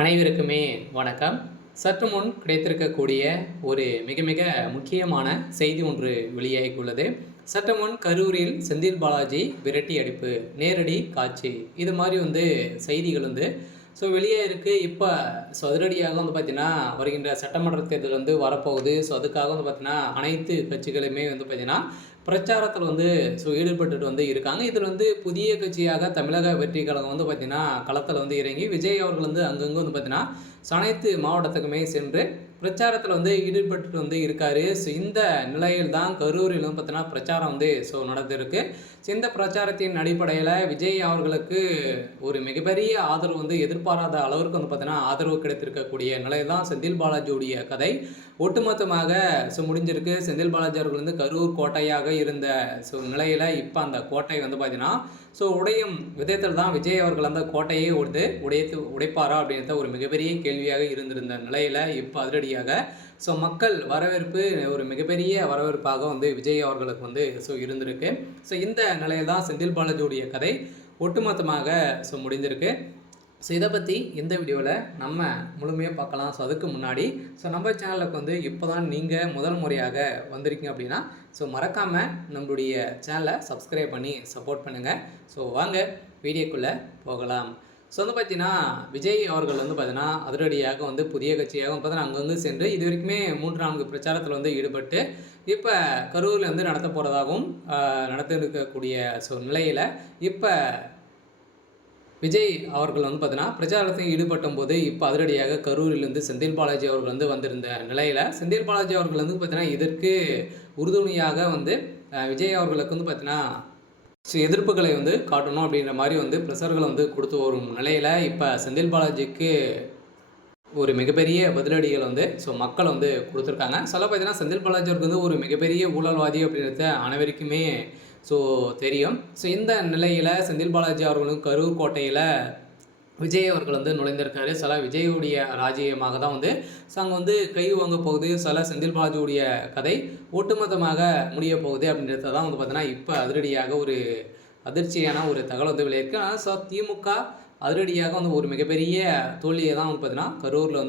அனைவருக்குமே வணக்கம். சற்று முன் கிடைத்திருக்கக்கூடிய ஒரு மிக மிக முக்கியமான செய்தி ஒன்று வெளியாகியுள்ளது. சற்று முன் கரூரில் செந்தில் பாலாஜி விரட்டி அடிப்பு, நேரடி காட்சி, இது மாதிரி செய்திகள் வெளியே இருக்கு. இப்போ அதிரடியாக பார்த்தீங்கன்னா வருகின்ற சட்டமன்ற தேர்தல் வரப்போகுது. அதுக்காக பார்த்தீங்கன்னா அனைத்து கட்சிகளுமே பார்த்தீங்கன்னா பிரச்சாரத்தில் ஈடுபட்டுட்டு இருக்காங்க. இதில் புதிய கட்சியாக தமிழக வெற்றி கழகம் பார்த்தீங்கன்னா களத்தில் இறங்கி விஜய் அவர்கள் அங்கங்கே பார்த்தீங்கன்னா அனைத்து மாவட்டத்துக்குமே சென்று பிரச்சாரத்தில் ஈடுபட்டு இருக்காரு. இந்த நிலையில் தான் கரூரில் பார்த்தீங்கன்னா பிரச்சாரம் நடந்திருக்கு. இந்த பிரச்சாரத்தின் அடிப்படையில் விஜய் அவர்களுக்கு ஒரு மிகப்பெரிய ஆதரவு எதிர்பாராத அளவிற்கு பார்த்தீங்கன்னா ஆதரவு கிடைத்திருக்கக்கூடிய நிலையில் தான் செந்தில் பாலாஜியுடைய கதை ஒட்டுமொத்தமாக முடிஞ்சிருக்கு. செந்தில் பாலாஜி அவர்கள் கரூர் கோட்டையாக இருந்த நிலையில் இப்போ அந்த கோட்டை பார்த்தீங்கன்னா உடையும் விதத்தில் தான் விஜய் அவர்கள் அந்த கோட்டையை உடைப்பாரா அப்படின்ற ஒரு மிகப்பெரிய கேள்வியாக இருந்திருந்த நிலையில் இப்போ அதிரடியாக மக்கள் வரவேற்பு ஒரு மிகப்பெரிய வரவேற்பாக விஜய் அவர்களுக்கு இருந்திருக்கு. இந்த நிலையில் தான் செந்தில் பாலாஜியுடைய கதை ஒட்டுமொத்தமாக முடிந்திருக்கு. இதை பற்றி இந்த வீடியோவில் நம்ம முழுமையாக பார்க்கலாம். அதுக்கு முன்னாடி நம்ம சேனலுக்கு இப்போ தான் நீங்கள் முதல் முறையாக வந்திருக்கீங்க அப்படின்னா மறக்காமல் நம்மளுடைய சேனலை சப்ஸ்கிரைப் பண்ணி சப்போர்ட் பண்ணுங்கள். வாங்க வீடியோக்குள்ளே போகலாம். பார்த்தீங்கன்னா விஜய் அவர்கள் பார்த்தீங்கன்னா அதிரடியாக புதிய கட்சியாக பார்த்தீங்கன்னா அங்கங்கே சென்று இது வரைக்குமே 3-4 பிரச்சாரத்தில் ஈடுபட்டு இப்போ கரூரில் நடத்த போகிறதாகவும் நடத்திருக்கக்கூடிய நிலையில் இப்போ விஜய் அவர்கள் பார்த்தீங்கன்னா பிரச்சாரத்தில் ஈடுபட்டும் போது இப்போ அதிரடியாக கரூரிலிருந்து செந்தில் பாலாஜி அவர்கள் வந்திருந்த நிலையில் செந்தில் பாலாஜி அவர்கள் பார்த்தீங்கன்னா இதற்கு உறுதுணையாக விஜய் அவர்களுக்கு பார்த்தீங்கன்னா எதிர்ப்புகளை காட்டணும் அப்படின்ற மாதிரி பிரசர்கள் கொடுத்து வரும் நிலையில் இப்போ செந்தில் பாலாஜிக்கு ஒரு மிகப்பெரிய பதிலடிகள் மக்கள் கொடுத்துருக்காங்க. பார்த்தீங்கன்னா செந்தில் பாலாஜி அவருக்கு ஒரு மிகப்பெரிய ஊழல்வாதி அப்படின்றத அனைவருக்குமே தெரியும். இந்த நிலையில் செந்தில் பாலாஜி அவர்களும் கரூர் கோட்டையில் விஜய் அவர்கள் நுழைந்திருக்காரு. விஜயுடைய ராஜ்யமாக தான் அங்கே கை வாங்க போகுது. செந்தில் பாலாஜியுடைய கதை ஒட்டுமொத்தமாக முடிய போகுது அப்படின்றத தான் பார்த்தீங்கன்னா இப்போ அதிரடியாக ஒரு அதிர்ச்சியான ஒரு தகவல் வெளியிருக்கு. ஆனால் திமுக அதிரடியாக ஒரு மிகப்பெரிய தோல்வியை தான் பார்த்தீங்கன்னா கரூரில்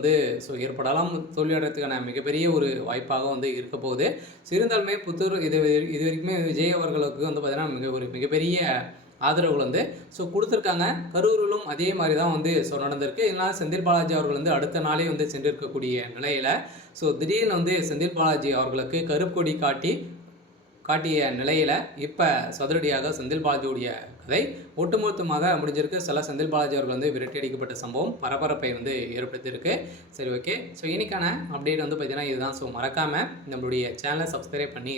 ஏற்படலாம். தோல்வியடைறதுக்கான மிகப்பெரிய ஒரு வாய்ப்பாக இருக்க போகுது. இருந்தாலுமே புத்தூர் இது வரைக்குமே விஜய் அவர்களுக்கு பார்த்தீங்கன்னா ஒரு மிகப்பெரிய ஆதரவுகள் கொடுத்துருக்காங்க. கரூரிலும் அதே மாதிரி தான் நடந்திருக்கு. இதனால் செந்தில் பாலாஜி அவர்கள் அடுத்த நாளே சென்றிருக்கக்கூடிய நிலையில் திடீர்னு செந்தில் பாலாஜி அவர்களுக்கு கருப்பு கொடி காட்டிய நிலையில் இப்போ சதுரடியாக செந்தில் பாலாஜியுடைய கதை ஒட்டுமொத்தமாக முடிஞ்சிருக்கு. செந்தில் பாலாஜி அவர்கள் விரட்டி அடிக்கப்பட்ட சம்பவம் பரபரப்பை ஏற்படுத்தியிருக்கு. ஓகே. இன்னைக்கான அப்டேட் பார்த்தீங்கன்னா இதுதான். மறக்காமல் நம்மளுடைய சேனலை சப்ஸ்கிரைப் பண்ணி